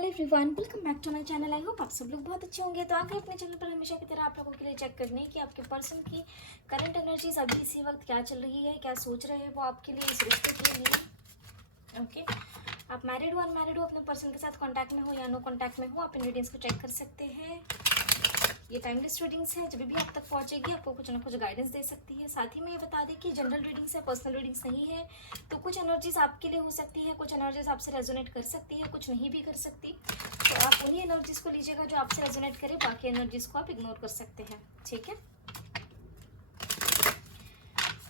Hello everyone, welcome back to my channel. I hope आप सब लोग बहुत अच्छे होंगे। तो आगे अपने चैनल पर हमेशा की तरह आप लोगों के लिए चेक करने कि आपके पर्सन की करंट एनर्जीज अभी इसी वक्त क्या चल रही है, क्या सोच रहे हैं वो आपके लिए, इस रिश्ते के लिए। ओके, आप मैरिड हो, अनमैरिड हो, अपने पर्सन के साथ कॉन्टैक्ट में हो या नो कॉन्टैक्ट में हो, आप इन रीडिंग्स को चेक कर सकते हैं। ये टाइमलेस रीडिंग्स है, जब भी आप तक पहुंचेगी आपको कुछ ना कुछ गाइडेंस दे सकती है। साथ ही में ये बता दें कि जनरल रीडिंग्स है, पर्सनल रीडिंग्स नहीं है। तो कुछ एनर्जीज आपके लिए हो सकती है, कुछ एनर्जीज आपसे रेजोनेट कर सकती है, कुछ नहीं भी कर सकती। तो आप उन्हीं एनर्जीज को लीजिएगा जो आपसे रेजोनेट करे, बाकी एनर्जीज को आप इग्नोर कर सकते हैं। ठीक है,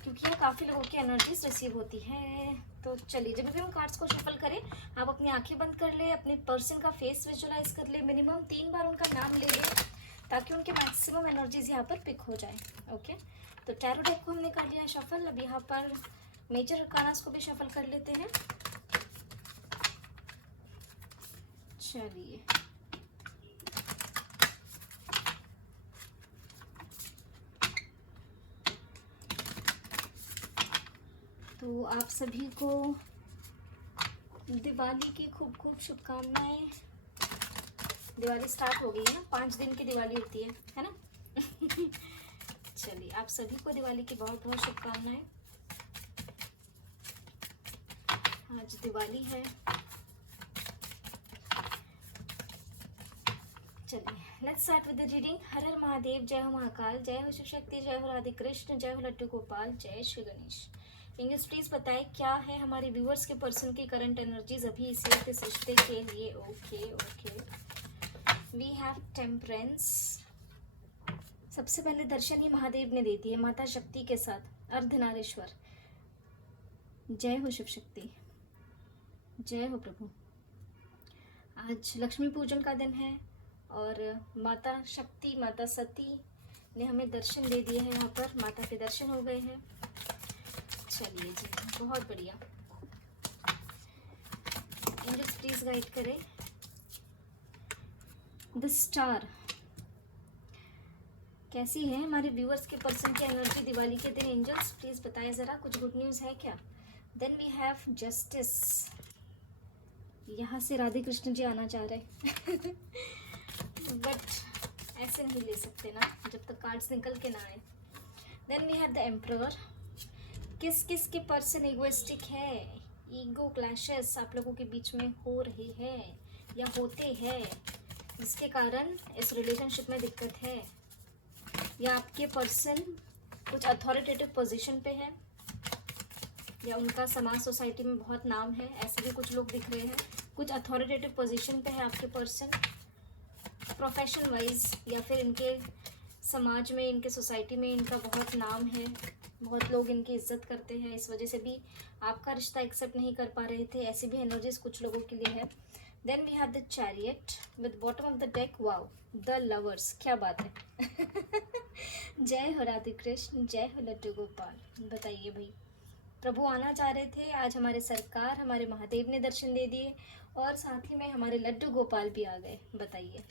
क्योंकि ये काफ़ी लोगों की एनर्जीज रिसीव होती है। तो चलिए, जब भी हम कार्ड्स को शफल करें, आप अपनी आंखें बंद कर ले, अपने पर्सन का फेस विजुअलाइज कर ले, मिनिमम 3 बार उनका नाम ले ले, ताकि उनके मैक्सिमम एनर्जीज यहाँ पर पिक हो जाए। ओके, तो टैरो डेक को हमने कर लिया शफल। अब यहाँ पर मेजर अर्कानास को भी शफल कर लेते हैं। चलिए, तो आप सभी को दिवाली की खूब खूब शुभकामनाएं। दिवाली स्टार्ट हो गई है ना, 5 दिन की दिवाली होती है ना। चलिए, आप सभी को दिवाली की बहुत बहुत शुभकामनाएं। आज दिवाली है। चलिए, let's start with the reading. हर हर महादेव, जय हो महाकाल, जय हो शिव शक्ति, जय हो राधे कृष्ण, जय हो लड्डू गोपाल, जय श्री गणेश। इंग्लिश प्लीज बताएं क्या है हमारे व्यूअर्स के पर्सन की करंट एनर्जीज अभी इस वक्त इस रिश्ते के लिए। Okay okay, we have temperance. सबसे पहले दर्शन ही महादेव ने देती है, माता शक्ति के साथ अर्धनारीश्वर। जय हो शिव शक्ति, जय हो प्रभु। आज लक्ष्मी पूजन का दिन है और माता शक्ति, माता सती ने हमें दर्शन दे दिए हैं। यहाँ पर माता के दर्शन हो गए हैं। चलिए जी, बहुत बढ़िया। एंजल्स प्लीज गाइड करें। द स्टार, कैसी है हमारे व्यूअर्स के पर्सन की एनर्जी दिवाली के दिन? एंजल्स प्लीज बताएं जरा, कुछ गुड न्यूज़ है क्या? Then we have justice. यहाँ से राधे कृष्ण जी आना चाह रहे बट ऐसे नहीं ले सकते ना, जब तक कार्ड्स निकल के ना आए। Then we have the emperor. किस किस के पर्सन इगोइस्टिक है? ईगो क्लैशेस आप लोगों के बीच में हो रहे हैं या होते हैं, जिसके कारण इस रिलेशनशिप में दिक्कत है, या आपके पर्सन कुछ अथॉरिटेटिव पोजीशन पे है, या उनका समाज सोसाइटी में बहुत नाम है, ऐसे भी कुछ लोग दिख रहे हैं। कुछ अथॉरिटेटिव पोजीशन पे है आपके पर्सन, प्रोफेशन वाइज, या फिर इनके समाज में, इनके सोसाइटी में इनका बहुत नाम है, बहुत लोग इनकी इज्जत करते हैं। इस वजह से भी आपका रिश्ता एक्सेप्ट नहीं कर पा रहे थे, ऐसी भी एनर्जीज कुछ लोगों के लिए है। Then we have the chariot with bottom of the deck. Wow, the lovers, क्या बात है। जय हो राधे कृष्ण, जय हो लड्डू गोपाल। बताइए भाई, प्रभु आना चाह रहे थे, आज हमारे सरकार, हमारे महादेव ने दर्शन दे दिए, और साथ ही में हमारे लड्डू गोपाल भी आ गए। बताइए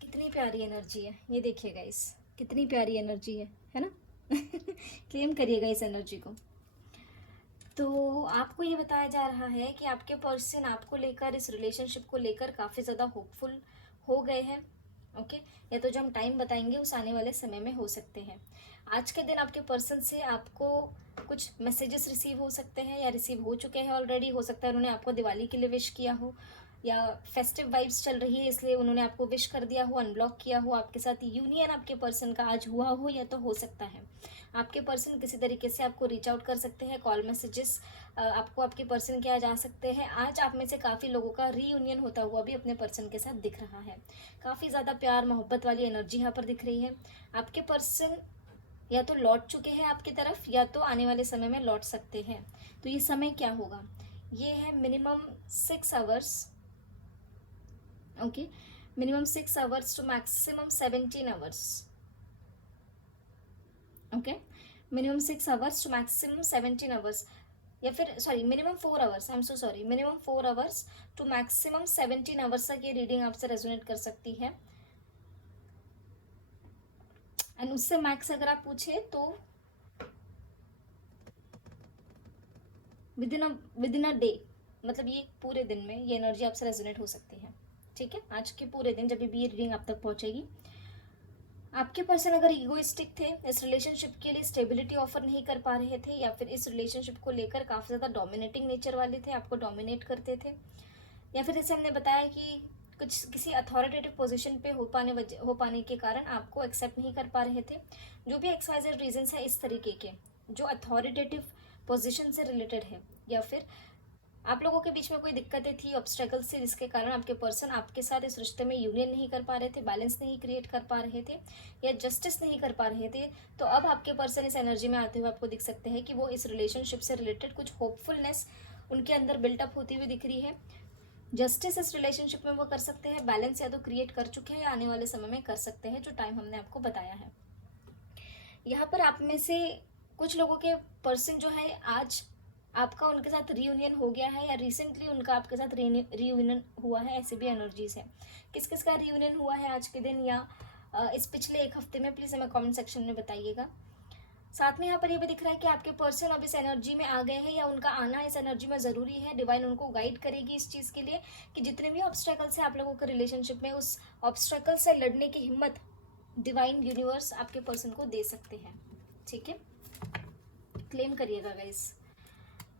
कितनी प्यारी एनर्जी है ये। देखिएगा इस, कितनी प्यारी एनर्जी है ना। क्लेम करिएगा इस एनर्जी को। तो आपको ये बताया जा रहा है कि आपके पर्सन आपको लेकर, इस रिलेशनशिप को लेकर काफ़ी ज़्यादा होपफुल हो गए हैं। ओके, या तो जो हम टाइम बताएंगे उस आने वाले समय में हो सकते हैं। आज के दिन आपके पर्सन से आपको कुछ मैसेजेस रिसीव हो सकते हैं, या रिसीव हो चुके हैं ऑलरेडी। हो सकता है उन्होंने आपको दिवाली के लिए विश किया हो, या फेस्टिव वाइब्स चल रही है इसलिए उन्होंने आपको विश कर दिया हो, अनब्लॉक किया हो, आपके साथ यूनियन आपके पर्सन का आज हुआ हो, या तो हो सकता है आपके पर्सन किसी तरीके से आपको रीच आउट कर सकते हैं। कॉल मैसेजेस आपको आपके पर्सन के आ जा सकते हैं। आज आप में से काफ़ी लोगों का रीयूनियन होता हुआ भी अपने पर्सन के साथ दिख रहा है। काफ़ी ज़्यादा प्यार मोहब्बत वाली एनर्जी यहाँ पर दिख रही है। आपके पर्सन या तो लौट चुके हैं आपकी तरफ, या तो आने वाले समय में लौट सकते हैं। तो ये समय क्या होगा? ये है minimum 6 hours. Okay, minimum 6 hours to maximum 17 hours. Okay, minimum 6 hours to maximum 17 hours, या फिर sorry minimum 4 hours, I am so sorry, minimum 4 hours to maximum 17 hours तक ये रीडिंग आपसे रेजोनेट कर सकती है। एंड उससे मैक्स अगर आप पूछे तो विद इन अ डे, मतलब ये पूरे दिन में ये एनर्जी आपसे रेजोनेट हो सकती है, ठीक है। आज के पूरे दिन जब भी ये रीडिंग आप तक पहुंचेगी, आपके पर्सन अगर इगोइस्टिक थे, इस रिलेशनशिप के लिए स्टेबिलिटी ऑफर नहीं कर पा रहे थे, या फिर इस रिलेशनशिप को लेकर काफ़ी ज़्यादा डोमिनेटिंग नेचर वाले थे, आपको डोमिनेट करते थे, या फिर जैसे हमने बताया कि कुछ किसी अथॉरिटेटिव पोजीशन पे हो पाने के कारण आपको एक्सेप्ट नहीं कर पा रहे थे, जो भी एक्सवाइजेड रीजंस है इस तरीके के जो अथॉरिटेटिव पोजीशन से रिलेटेड है, या फिर आप लोगों के बीच में कोई दिक्कतें थी, ऑब्स्टेकल्स थे, जिसके कारण आपके पर्सन आपके साथ इस रिश्ते में यूनियन नहीं कर पा रहे थे, बैलेंस नहीं क्रिएट कर पा रहे थे, या जस्टिस नहीं कर पा रहे थे। तो अब आपके पर्सन इस एनर्जी में आते हुए आपको दिख सकते हैं कि वो इस रिलेशनशिप से रिलेटेड कुछ होपफुलनेस उनके अंदर बिल्टअप होती हुई दिख रही है। जस्टिस इस रिलेशनशिप में वो कर सकते हैं, बैलेंस या तो क्रिएट कर चुके हैं या आने वाले समय में कर सकते हैं, जो टाइम हमने आपको बताया है। यहाँ पर आप में से कुछ लोगों के पर्सन जो है आज आपका उनके साथ रीयूनियन हो गया है, या रिसेंटली उनका आपके साथ रीयूनियन हुआ है, ऐसे भी एनर्जीज है। किस किस का रीयूनियन हुआ है आज के दिन या इस पिछले एक हफ्ते में, प्लीज़ हमें कमेंट सेक्शन में बताइएगा। साथ में यहाँ पर ये भी दिख रहा है कि आपके पर्सन अब इस एनर्जी में आ गए हैं, या उनका आना इस एनर्जी में ज़रूरी है। डिवाइन उनको गाइड करेगी इस चीज़ के लिए कि जितने भी ऑब्स्टेकल्स हैं आप लोगों के रिलेशनशिप में, उस ऑब्स्टेकल से लड़ने की हिम्मत डिवाइन यूनिवर्स आपके पर्सन को दे सकते हैं, ठीक है। क्लेम करिएगा गाइस,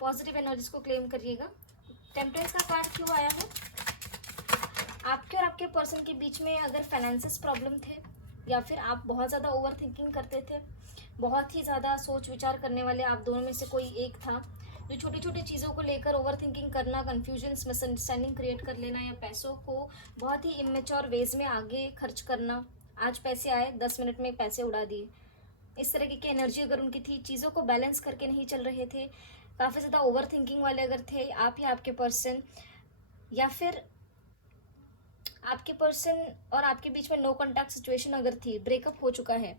पॉजिटिव एनर्जीज को क्लेम करिएगा। टेम्परेंस का कार्ड क्यों आया है? आपके और आपके पर्सन के बीच में अगर फाइनेंसिस प्रॉब्लम थे, या फिर आप बहुत ज़्यादा ओवर थिंकिंग करते थे, बहुत ही ज़्यादा सोच विचार करने वाले आप दोनों में से कोई एक था, जो छोटी छोटी चीज़ों को लेकर ओवर थिंकिंग करना, कन्फ्यूजन, मिसअंडरस्टैंडिंग क्रिएट कर लेना, या पैसों को बहुत ही इमेच्योर वेज में आगे खर्च करना। आज पैसे आए, 10 मिनट में पैसे उड़ा दिए, इस तरह की एनर्जी अगर उनकी थी, चीज़ों को बैलेंस करके नहीं चल रहे थे, काफ़ी ज़्यादा ओवर थिंकिंग वाले अगर थे आप या आपके पर्सन, या फिर आपके पर्सन और आपके बीच में नो कॉन्टैक्ट सिचुएशन अगर थी, ब्रेकअप हो चुका है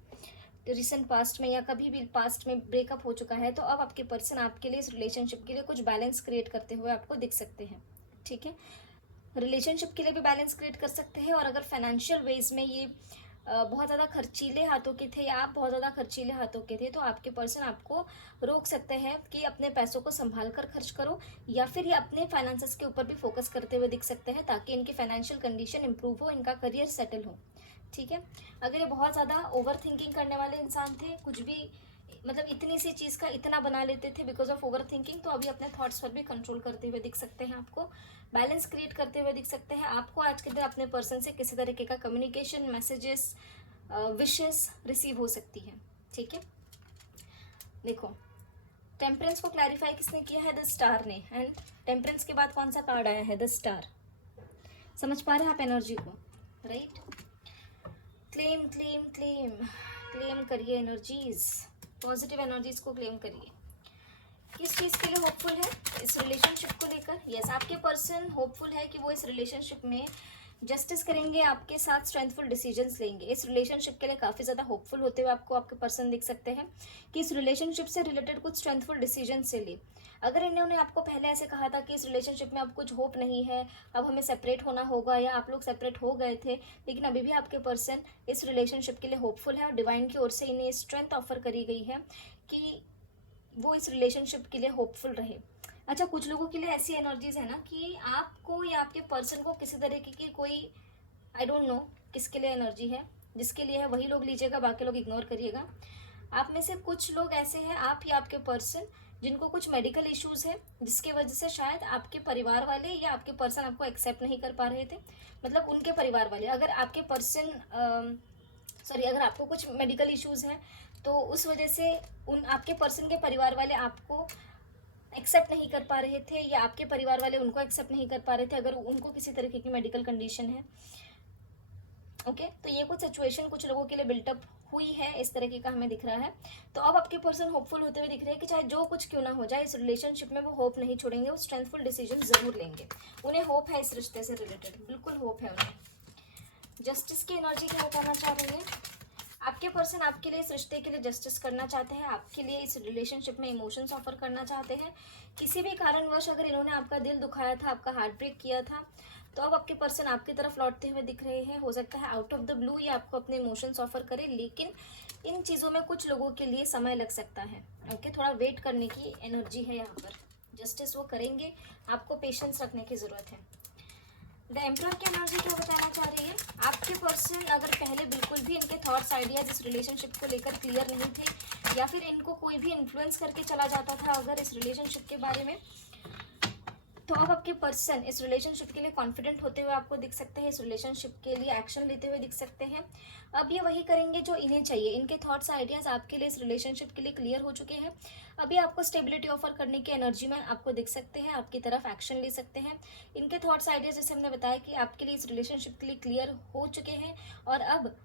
रिसेंट पास्ट में, या कभी भी पास्ट में ब्रेकअप हो चुका है, तो अब आपके पर्सन आपके लिए, इस रिलेशनशिप के लिए कुछ बैलेंस क्रिएट करते हुए आपको दिख सकते हैं, ठीक है। रिलेशनशिप के लिए भी बैलेंस क्रिएट कर सकते हैं, और अगर फाइनेंशियल वेज में ये बहुत ज़्यादा खर्चीले हाथों के थे, या आप बहुत ज़्यादा खर्चीले हाथों के थे, तो आपके पर्सन आपको रोक सकते हैं कि अपने पैसों को संभाल कर खर्च करो, या फिर ये अपने फाइनेंसेस के ऊपर भी फोकस करते हुए दिख सकते हैं, ताकि इनकी फाइनेंशियल कंडीशन इंप्रूव हो, इनका करियर सेटल हो, ठीक है। अगर ये बहुत ज़्यादा ओवर थिंकिंग करने वाले इंसान थे, कुछ भी मतलब इतनी सी चीज़ का इतना बना लेते थे बिकॉज ऑफ ओवर थिंकिंग, तो अभी अपने थॉट्स पर भी कंट्रोल करते हुए दिख सकते हैं, आपको बैलेंस क्रिएट करते हुए दिख सकते हैं। आपको आज के दिन अपने पर्सन से किसी तरीके का कम्युनिकेशन, मैसेजेस, विशेस रिसीव हो सकती है, ठीक है। देखो, टेम्परेंस को क्लैरिफाई किसने किया है? द स्टार ने। एंड टेम्परेंस के बाद कौन सा कार्ड आया है? The star. समझ पा रहे हैं आप एनर्जी को, right? Claim claim claim claim करिए एनर्जीज, पॉजिटिव एनर्जीज को क्लेम करिए। किस चीज़ के लिए होपफुल है? इस रिलेशनशिप को लेकर। यस, आपके पर्सन होपफुल है कि वो इस रिलेशनशिप में जस्टिस करेंगे, आपके साथ स्ट्रेंथफुल डिसीजंस लेंगे। इस रिलेशनशिप के लिए काफ़ी ज़्यादा होपफुल होते हुए आपको आपके पर्सन दिख सकते हैं कि इस रिलेशनशिप से रिलेटेड कुछ स्ट्रेंथफुल डिसीजन से ले। अगर इन्होंने आपको पहले ऐसे कहा था कि इस रिलेशनशिप में अब कुछ होप नहीं है, अब हमें सेपरेट होना होगा, या आप लोग सेपरेट हो गए थे, लेकिन अभी भी आपके पर्सन इस रिलेशनशिप के लिए होपफुल है, और डिवाइन की ओर से इन्हें स्ट्रेंथ ऑफर करी गई है कि वो इस रिलेशनशिप के लिए होपफुल रहे। अच्छा, कुछ लोगों के लिए ऐसी एनर्जीज है ना कि आपको या आपके पर्सन को किसी तरीके की कोई, आई डोंट नो किसके लिए एनर्जी है, जिसके लिए है वही लोग लीजिएगा, बाकी लोग इग्नोर करिएगा। आप में से कुछ लोग ऐसे हैं, आप या आपके पर्सन, जिनको कुछ मेडिकल इश्यूज है, जिसकी वजह से शायद आपके परिवार वाले या आपके पर्सन आपको एक्सेप्ट नहीं कर पा रहे थे। मतलब उनके परिवार वाले, अगर आपके पर्सन सॉरी अगर आपको कुछ मेडिकल इश्यूज हैं, तो उस वजह से उन आपके पर्सन के परिवार वाले आपको एक्सेप्ट नहीं कर पा रहे थे, या आपके परिवार वाले उनको एक्सेप्ट नहीं कर पा रहे थे, अगर उनको किसी तरीके की मेडिकल कंडीशन है। ओके, तो ये कुछ सिचुएशन कुछ लोगों के लिए बिल्टअप हुई है, इस तरीके का हमें दिख रहा है। तो अब आपके पर्सन होपफुल होते हुए दिख रहे हैं कि चाहे जो कुछ क्यों ना हो जाए, इस रिलेशनशिप में वो होप नहीं छोड़ेंगे, वो स्ट्रेंथफुल डिसीजन जरूर लेंगे। उन्हें होप है इस रिश्ते से रिलेटेड, बिल्कुल होप है उन्हें। जस्टिस की एनर्जी क्या बताना चाह रही है? आपके पर्सन आपके लिए इस रिश्ते के लिए जस्टिस करना चाहते हैं, आपके लिए इस रिलेशनशिप में इमोशंस ऑफर करना चाहते हैं। किसी भी कारणवश अगर इन्होंने आपका दिल दुखाया था, आपका हार्ट ब्रेक किया था, तो अब आपके पर्सन आपकी तरफ लौटते हुए दिख रहे हैं। हो सकता है आउट ऑफ द ब्लू ये आपको अपने इमोशंस ऑफर करे, लेकिन इन चीज़ों में कुछ लोगों के लिए समय लग सकता है। ओके, थोड़ा वेट करने की एनर्जी है यहाँ पर जस्टिस वो करेंगे, आपको पेशेंस रखने की ज़रूरत है। द एम्परर की एनर्जी क्या बताना चाह रही है, आपके पर्सन अगर पहले बिल्कुल भी इनके थॉट्स आइडियाज इस रिलेशनशिप को लेकर क्लियर नहीं थे, या फिर इनको कोई भी इन्फ्लुएंस करके चला जाता था अगर इस रिलेशनशिप के बारे में, तो अब आपके पर्सन इस रिलेशनशिप के लिए कॉन्फिडेंट होते हुए आपको दिख सकते हैं, इस रिलेशनशिप के लिए एक्शन लेते हुए दिख सकते हैं। अब ये वही करेंगे जो इन्हें चाहिए, इनके थॉट्स आइडियाज आपके लिए इस रिलेशनशिप के लिए क्लियर हो चुके हैं। अभी आपको स्टेबिलिटी ऑफर करने की एनर्जी में आपको दिख सकते हैं, आपकी तरफ एक्शन ले सकते हैं। इनके थॉट्स आइडियाज जैसे हमने बताया कि आपके लिए इस रिलेशनशिप के लिए क्लियर हो चुके हैं, और अब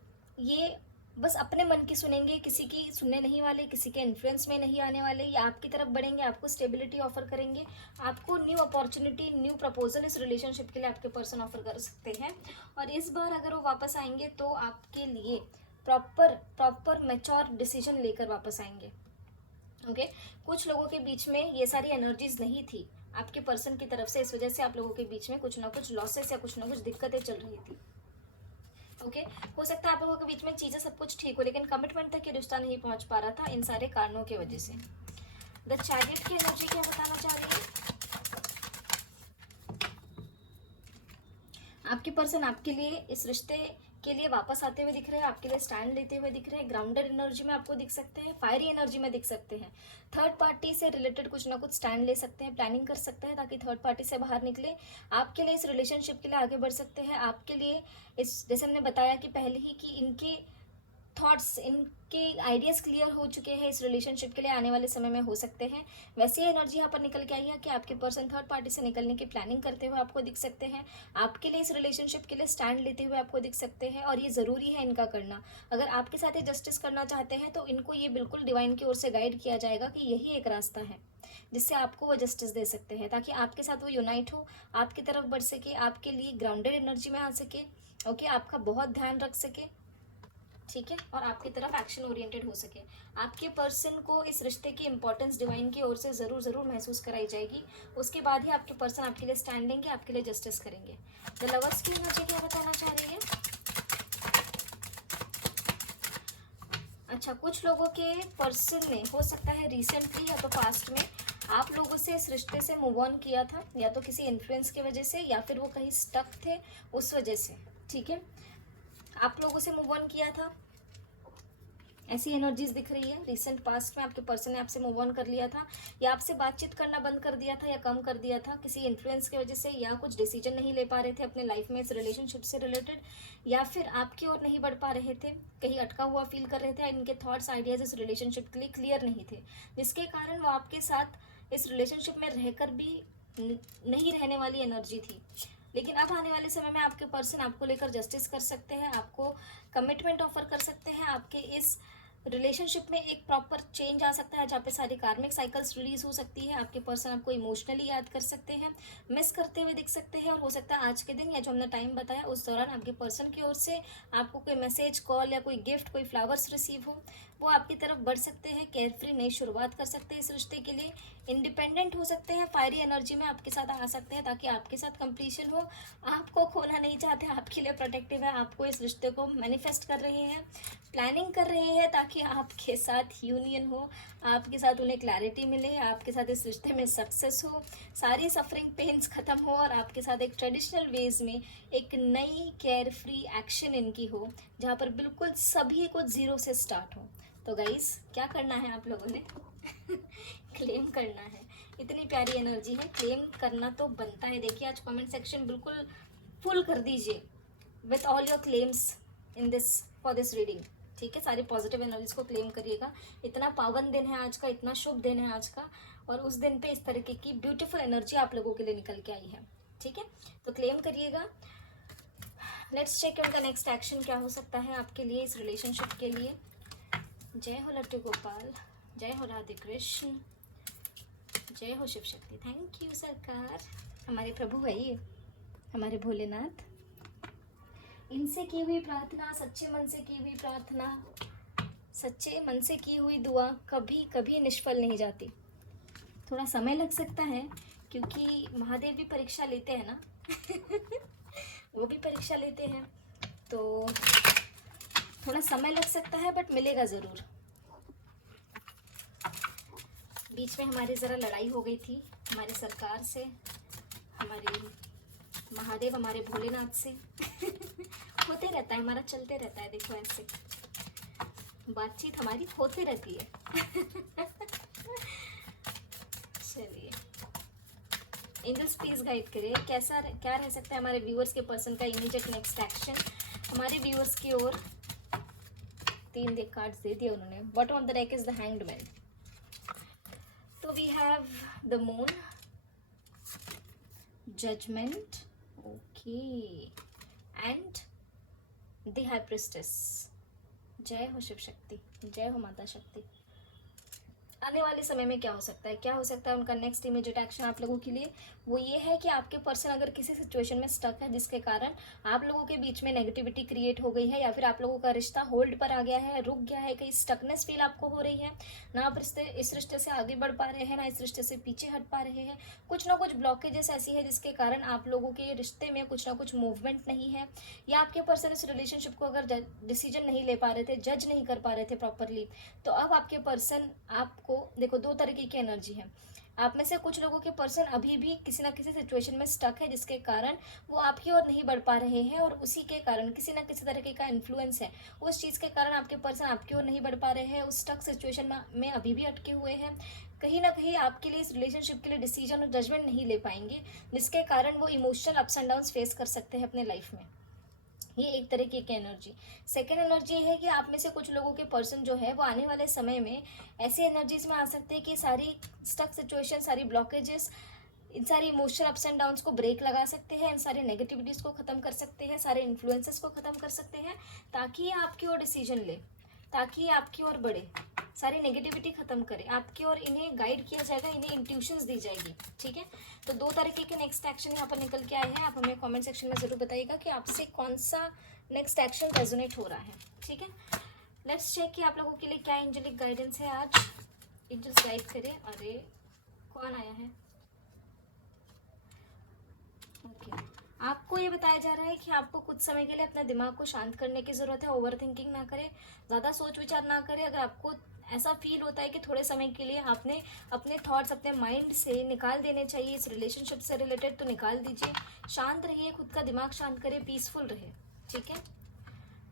ये बस अपने मन की सुनेंगे, किसी की सुनने नहीं वाले, किसी के इन्फ्लुएंस में नहीं आने वाले, या आपकी तरफ बढ़ेंगे, आपको स्टेबिलिटी ऑफर करेंगे, आपको न्यू अपॉर्चुनिटी, न्यू प्रपोजल इस रिलेशनशिप के लिए आपके पर्सन ऑफर कर सकते हैं। और इस बार अगर वो वापस आएंगे तो आपके लिए प्रॉपर मैच्योर डिसीजन लेकर वापस आएंगे। ओके, कुछ लोगों के बीच में ये सारी एनर्जीज नहीं थी आपके पर्सन की तरफ से, इस वजह से आप लोगों के बीच में कुछ ना कुछ लॉसेस या कुछ ना कुछ दिक्कतें चल रही थी। ओके, हो सकता है आप लोगों के बीच में चीज़ें सब कुछ ठीक हो, लेकिन कमिटमेंट तक ये रिश्ता नहीं पहुंच पा रहा था इन सारे कारणों की वजह से। द चैरियट की एनर्जी क्या बताना चाह रही है, आपके पर्सन आपके लिए इस रिश्ते के लिए वापस आते हुए दिख रहे हैं, आपके लिए स्टैंड लेते हुए दिख रहे हैं, ग्राउंडेड एनर्जी में आपको दिख सकते हैं, फायरी एनर्जी में दिख सकते हैं, थर्ड पार्टी से रिलेटेड कुछ ना कुछ स्टैंड ले सकते हैं, प्लानिंग कर सकते हैं ताकि थर्ड पार्टी से बाहर निकले, आपके लिए इस रिलेशनशिप के लिए आगे बढ़ सकते हैं, आपके लिए इस, जैसे हमने बताया कि पहले ही कि इनके थॉट्स, इनके आइडियाज़ क्लियर हो चुके हैं, इस रिलेशनशिप के लिए आने वाले समय में हो सकते हैं। वैसे ही एनर्जी यहाँ पर निकल के आई है कि आपके पर्सन थर्ड पार्टी से निकलने की प्लानिंग करते हुए आपको दिख सकते हैं, आपके लिए इस रिलेशनशिप के लिए स्टैंड लेते हुए आपको दिख सकते हैं, और ये ज़रूरी है इनका करना। अगर आपके साथ ये जस्टिस करना चाहते हैं तो इनको ये बिल्कुल डिवाइन की ओर से गाइड किया जाएगा कि यही एक रास्ता है जिससे आपको वो जस्टिस दे सकते हैं, ताकि आपके साथ वो यूनाइट हो, आपकी तरफ बढ़ सके, आपके लिए ग्राउंडेड एनर्जी में आ सके। ओके, आपका बहुत ध्यान रख सके, ठीक है, और आपकी तरफ एक्शन ओरिएंटेड हो सके। आपके पर्सन को इस रिश्ते की इंपॉर्टेंस डिवाइन की ओर से ज़रूर महसूस कराई जाएगी, उसके बाद ही आपके पर्सन आपके लिए स्टैंड लेंगे, आपके लिए जस्टिस करेंगे। द लवर्स की एनर्जी क्या बताना चाह रही है, अच्छा, कुछ लोगों के पर्सन ने हो सकता है रिसेंटली या तो पास्ट में आप लोगों से इस रिश्ते से मूव ऑन किया था, या तो किसी इन्फ्लुएंस की वजह से, या फिर वो कहीं स्टक थे उस वजह से, ठीक है, आप लोगों से मूव ऑन किया था, ऐसी एनर्जीज दिख रही है। रिसेंट पास्ट में आपके पर्सन ने आपसे मूव ऑन कर लिया था, या आपसे बातचीत करना बंद कर दिया था या कम कर दिया था किसी इन्फ्लुएंस की वजह से, या कुछ डिसीजन नहीं ले पा रहे थे अपने लाइफ में इस रिलेशनशिप से रिलेटेड, या फिर आपकी ओर नहीं बढ़ पा रहे थे, कहीं अटका हुआ फील कर रहे थे, इनके थॉट्स आइडियाज इस रिलेशनशिप के लिए क्लियर नहीं थे, जिसके कारण वो आपके साथ इस रिलेशनशिप में रहकर भी नहीं रहने वाली एनर्जी थी। लेकिन अब आने वाले समय में आपके पर्सन आपको लेकर जस्टिस कर सकते हैं, आपको कमिटमेंट ऑफर कर सकते हैं, आपके इस रिलेशनशिप में एक प्रॉपर चेंज आ सकता है जहाँ पे सारी कार्मिक साइकिल्स रिलीज हो सकती है, आपके पर्सन आपको इमोशनली याद कर सकते हैं, मिस करते हुए दिख सकते हैं, और हो सकता है आज के दिन या जो हमने टाइम बताया उस दौरान आपके पर्सन की ओर से आपको कोई मैसेज, कॉल या कोई गिफ्ट, कोई फ्लावर्स रिसीव हो, वो आपकी तरफ बढ़ सकते हैं, केयरफ्री नई शुरुआत कर सकते हैं इस रिश्ते के लिए, इंडिपेंडेंट हो सकते हैं, फायरी एनर्जी में आपके साथ आ सकते हैं ताकि आपके साथ कंप्लीशन हो, आपको खोना नहीं चाहते, आपके लिए प्रोटेक्टिव है, आपको इस रिश्ते को मैनिफेस्ट कर रहे हैं, प्लानिंग कर रहे हैं ताकि आपके साथ यूनियन हो, आपके साथ उन्हें क्लैरिटी मिले, आपके साथ इस रिश्ते में सक्सेस हो, सारी सफरिंग पेन्स ख़त्म हो, और आपके साथ एक ट्रेडिशनल वेज में एक नई केयर फ्री एक्शन इनकी हो जहाँ पर बिल्कुल सभी कुछ ज़ीरो से स्टार्ट हो। तो गाइस, क्या करना है आप लोगों ने क्लेम करना है, इतनी प्यारी एनर्जी है, क्लेम करना तो बनता है। देखिए आज कमेंट सेक्शन बिल्कुल फुल कर दीजिए with all your claims in this for this reading, ठीक है, सारी पॉजिटिव एनर्जीज को क्लेम करिएगा। इतना पावन दिन है आज का, इतना शुभ दिन है आज का, और उस दिन पे इस तरीके की ब्यूटीफुल एनर्जी आप लोगों के लिए निकल के आई है, ठीक है, तो क्लेम करिएगा। लेट्स चेक उनका नेक्स्ट एक्शन क्या हो सकता है आपके लिए इस रिलेशनशिप के लिए। जय हो लट्टू गोपाल, जय हो राधे कृष्ण, जय हो शिव शक्ति। थैंक यू सरकार, हमारे प्रभु है ये, हमारे भोलेनाथ। इनसे की हुई प्रार्थना, सच्चे मन से की हुई प्रार्थना, सच्चे मन से की हुई दुआ कभी कभी निष्फल नहीं जाती। थोड़ा समय लग सकता है क्योंकि महादेव भी परीक्षा लेते हैं ना वो भी परीक्षा लेते हैं, तो थोड़ा समय लग सकता है, बट मिलेगा ज़रूर। बीच में हमारी ज़रा लड़ाई हो गई थी हमारी सरकार से, हमारी महादेव, हमारे भोलेनाथ से होते रहता है, हमारा चलते रहता है। देखो ऐसे बातचीत हमारी होते रहती है। चलिए, एंजल्स प्लीज गाइड करिए क्या रह सकता है हमारे व्यूअर्स के पर्सन का इमीडिएट नेक्स्ट एक्शन। हमारे व्यूअर्स की ओर 3 डेक कार्ड्स दे दिए उन्होंने। Bottom of the deck is the hanged man. तो we have the moon, judgement, okay, and the high priestess. जय हो शिव शक्ति, जय हो माता शक्ति। आने वाले समय में क्या हो सकता है, क्या हो सकता है उनका नेक्स्ट इमीडिएट एक्शन आप लोगों के लिए, वो ये है कि आपके पर्सन अगर किसी सिचुएशन में स्टक है जिसके कारण आप लोगों के बीच में नेगेटिविटी क्रिएट हो गई है, या फिर आप लोगों का रिश्ता होल्ड पर आ गया है, रुक गया है, कहीं स्टकनेस फील आपको हो रही है, ना आप इस रिश्ते से आगे बढ़ पा रहे हैं, ना इस रिश्ते से पीछे हट पा रहे हैं, कुछ ना कुछ ब्लॉकेजेस ऐसी है जिसके कारण आप लोगों के रिश्ते में कुछ ना कुछ मूवमेंट नहीं है, या आपके पर्सन इस रिलेशनशिप को अगर डिसीजन नहीं ले पा रहे थे, जज नहीं कर पा रहे थे प्रॉपरली, तो अब आपके पर्सन आपको, देखो 2 तरीके की एनर्जी है। आप में से कुछ लोगों के पर्सन अभी भी किसी ना किसी सिचुएशन में स्टक है जिसके कारण वो आपकी ओर नहीं बढ़ पा रहे हैं, और उसी के कारण किसी ना किसी तरीके का इन्फ्लुएंस है, उस चीज़ के कारण आपके पर्सन आपकी ओर नहीं बढ़ पा रहे हैं, उस स्टक सिचुएशन में अभी भी अटके हुए हैं। कहीं ना कहीं आपके लिए इस रिलेशनशिप के लिए डिसीजन और जजमेंट नहीं ले पाएंगे, जिसके कारण वो emotional ups and downs face कर सकते हैं अपने लाइफ में। ये एक तरीके की एनर्जी। सेकेंड एनर्जी है कि आप में से कुछ लोगों के पर्सन जो है वो आने वाले समय में ऐसी एनर्जीज में आ सकते हैं कि सारी स्टक सिचुएशन, सारी ब्लॉकेजेस, इन सारी इमोशनल अप्स एंड डाउन्स को ब्रेक लगा सकते हैं, इन सारी नेगेटिविटीज़ को ख़त्म कर सकते हैं, सारे इन्फ्लुएंसेस को ख़त्म कर सकते हैं, ताकि ये आपकी ओर डिसीजन ले, ताकि ये आपकी ओर बढ़े, सारी नेगेटिविटी खत्म करे आपकी ओर, इन्हें गाइड किया जाएगा, इन्हें इंट्यूशंस दी जाएगी। ठीक है, तो 2 तरीके के नेक्स्ट एक्शन यहाँ पर निकल के आए हैं। आप हमें कमेंट सेक्शन में ज़रूर बताइएगा कि आपसे कौन सा नेक्स्ट एक्शन रेजोनेट हो रहा है। ठीक है, लेट्स चेक कि आप लोगों के लिए क्या एंजेलिक गाइडेंस है आज। एंजल्स गाइड करें। अरे कौन आया है? ओके, आपको ये बताया जा रहा है कि आपको कुछ समय के लिए अपने दिमाग को शांत करने की ज़रूरत है। ओवर थिंकिंग ना करें, ज़्यादा सोच विचार ना करें। अगर आपको ऐसा फील होता है कि थोड़े समय के लिए आपने अपने थॉट्स अपने माइंड से निकाल देने चाहिए इस रिलेशनशिप से रिलेटेड, तो निकाल दीजिए। शांत रहिए, खुद का दिमाग शांत करें, पीसफुल रहे। ठीक है,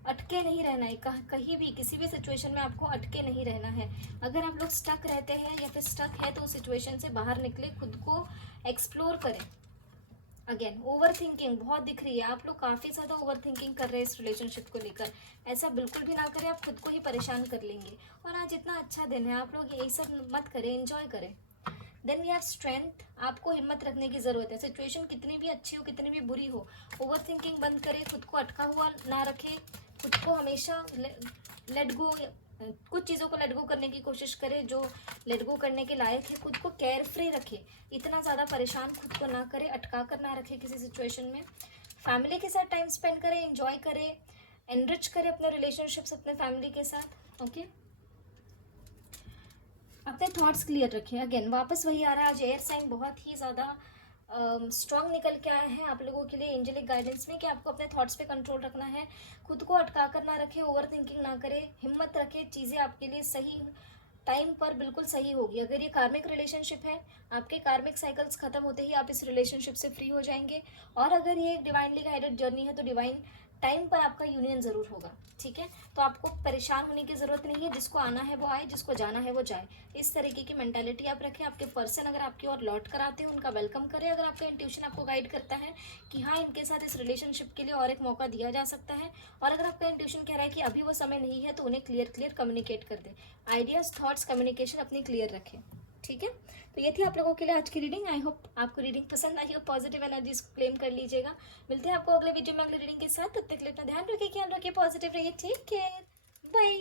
अटके नहीं रहना है कहीं भी, किसी भी सिचुएशन में आपको अटके नहीं रहना है। अगर आप लोग स्टक रहते हैं या फिर स्टक है तो उस सिचुएशन से बाहर निकले, खुद को एक्सप्लोर करें। अगेन ओवर थिंकिंग बहुत दिख रही है, आप लोग काफ़ी ज़्यादा ओवर थिंकिंग कर रहे हैं इस रिलेशनशिप को लेकर। ऐसा बिल्कुल भी ना करें, आप खुद को ही परेशान कर लेंगे। और आज इतना अच्छा दिन है, आप लोग यही सब मत करें, एंजॉय करें। Then we have strength. आपको हिम्मत रखने की ज़रूरत है। सिचुएशन कितनी भी अच्छी हो, कितनी भी बुरी हो, ओवर थिंकिंग बंद करें, खुद को अटका हुआ ना रखें, खुद को हमेशा लेट गो, कुछ चीज़ों को लेट गो करने की कोशिश करें जो लेट गो करने के लायक है। खुद को केयर फ्री रखें, इतना ज़्यादा परेशान खुद को ना करें, अटका कर ना रखें किसी सिचुएशन में। फैमिली के साथ टाइम स्पेंड करें, एंजॉय करें, एनरिच करें अपने रिलेशनशिप्स अपने फैमिली के साथ। ओके, अपने थॉट्स क्लियर रखें। अगेन वापस वही आ रहा है, आज एयर साइन बहुत ही ज़्यादा स्ट्रॉन्ग निकल के आया है आप लोगों के लिए एंजेलिक गाइडेंस में, कि आपको अपने थॉट्स पे कंट्रोल रखना है, खुद को अटका कर ना रखें, ओवर थिंकिंग ना करें, हिम्मत रखें, चीज़ें आपके लिए सही टाइम पर बिल्कुल सही होगी। अगर ये कार्मिक रिलेशनशिप है, आपके कार्मिक साइकिल्स खत्म होते ही आप इस रिलेशनशिप से फ्री हो जाएंगे। और अगर ये एक डिवाइनली गाइडेड जर्नी है तो डिवाइन टाइम पर आपका यूनियन ज़रूर होगा। ठीक है, तो आपको परेशान होने की ज़रूरत नहीं है, जिसको आना है वो आए, जिसको जाना है वो जाए। इस तरीके की मेंटालिटी आप रखें। आपके पर्सन अगर आपकी ओर लौट कर आते हैं उनका वेलकम करें। अगर आपका इंट्यूशन आपको गाइड करता है कि हाँ इनके साथ इस रिलेशनशिप के लिए और एक मौका दिया जा सकता है, और अगर आपका इंट्यूशन कह रहा है कि अभी वो समय नहीं है, तो उन्हें क्लियर कम्युनिकेट कर दें। आइडियाज़, थॉट्स, कम्युनिकेशन अपनी क्लियर रखें। ठीक है, तो ये थी आप लोगों के लिए आज की रीडिंग। आई होप आपको रीडिंग पसंद आई हो, पॉजिटिव एनर्जीज क्लेम कर लीजिएगा। मिलते हैं आपको अगले वीडियो में अगले रीडिंग के साथ। तब तक के लिए अपना ध्यान रखिए, ख्याल रखिए, पॉजिटिव रहिए। Take care, bye.